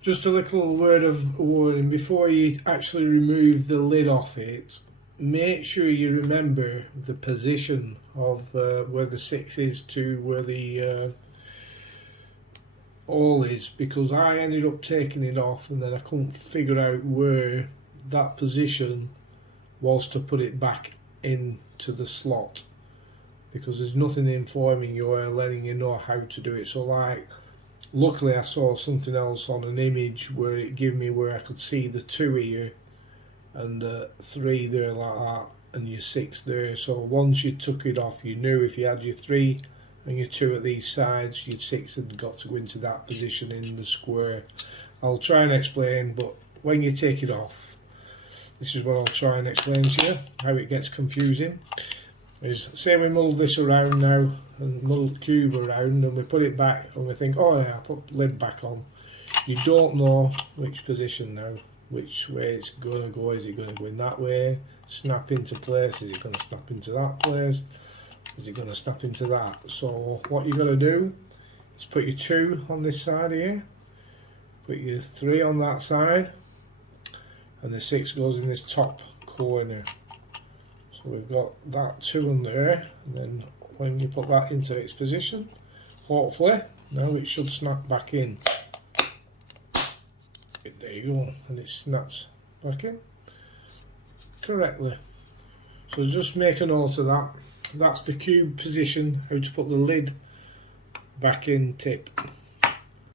Just a little word of warning, before you actually remove the lid off it, make sure you remember the position of where the 6 is to where the all is, because I ended up taking it off and then I couldn't figure out where that position was to put it back into the slot, because there's nothing informing you or letting you know how to do it. So like, luckily I saw something else on an image where it gave me where I could see the 2 here and 3 there like that, and your 6 there. So once you took it off, you knew if you had your 3 and your 2 at these sides, your 6 had got to go into that position in the square. I'll try and explain, but when you take it off, this is what I'll try and explain to you, how it gets confusing. Is, say we mull this around now, and mull the cube around, and we put it back and we think, oh yeah, I put the lid back on. You don't know which position now, which way it's going to go. Is it going to go in that way, snap into place? Is it going to snap into that place? Is it going to snap into that? So what you're going to do is put your 2 on this side here, put your 3 on that side, and the 6 goes in this top corner. So we've got that 2 on there, and then when you put that into its position, hopefully now it should snap back in. There you go, and it snaps back in correctly. So just make a note of that. That's the cube position, how to put the lid back in tip.